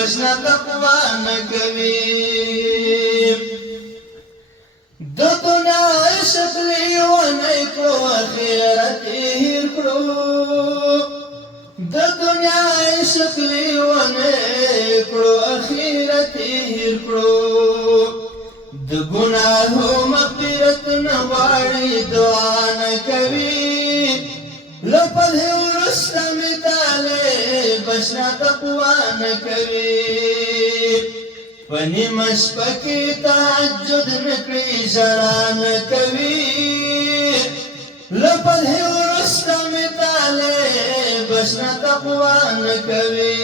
بشنا تقوا نکوي د دنیا شکل ونی کو اخرت هیر کړو د دنیا شکل ونی کو اخرت هیر کړو د ګناهو مغفرت نغواړي دعا نکوي لپه ورسته مثاله بشنا تقوا نکوي پنی مشپکی تعجد نکړي ژړا نکوي لپه ورسته مثاله بشنا تقوا نکوي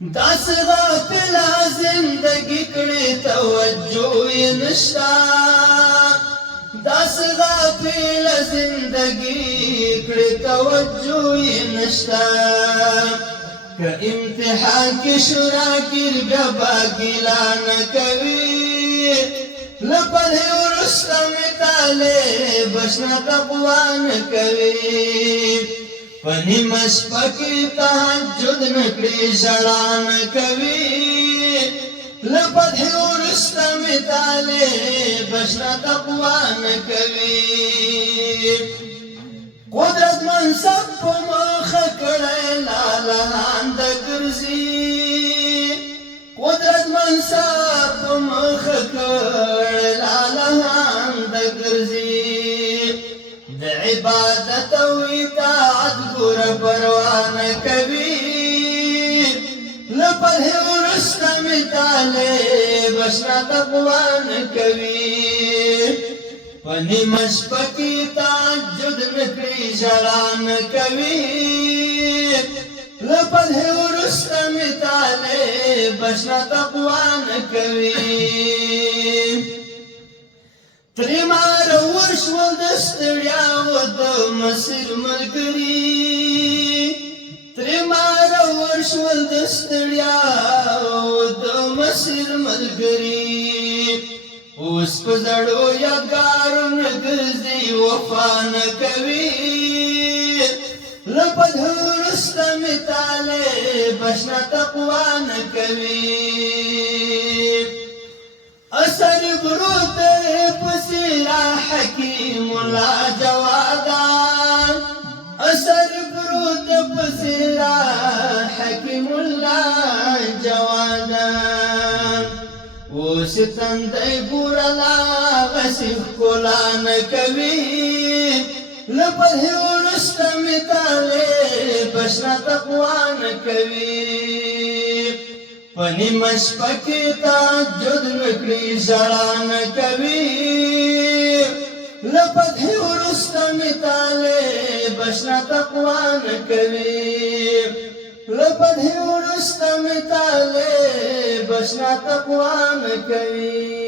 داس غافل زندگی کړي توجه یې نشتا داس غافل زندگی کړي توجه یې نشتا که امتحان کې شراکر غبا ګلا نکوي لپه ورسته مثاله بشنا تقوا نکوي پنی مشپکی تحجد نکړي ژړا نکوي لپه ورسته مثاله بشنا تقوا نکوي قدرت منصب په مخه کړی لالهان د ګرځي قدرت منصب په مخه کړی لالهان د ګرځي د عبادت او اطاعت ګور پروا نه کوي لپه ورسته مثاله بشنا تقوا نه کوي پنی مشپکی تعجد نکړي ژړا نه کوي لپه ورسته مثاله بشنا تقوا نه کوي تری مار ورشول د ستړیا و د مسیر ملګری تری مار ورشول د ستړیا و د مسیر ملګری اوس په زړو یادګارونه ګرځي وفا نه کوي لپه ورسته مثاله بشنا تقوا نه کوي اثر برود پسیرا حکیم الله جوادان اثر برود پسیرا حکیم الله جوادان اوس تندی ګورلا غسیف کولا نکوي لپه ورسته مثاله بشنا تقوا نکوي پنی مشپکی تعجد نکړي ژړا نکوي لپه ورسته مثاله بشنا تقوا نکوي لپه ورسته مثاله بشنا تقوا نکوي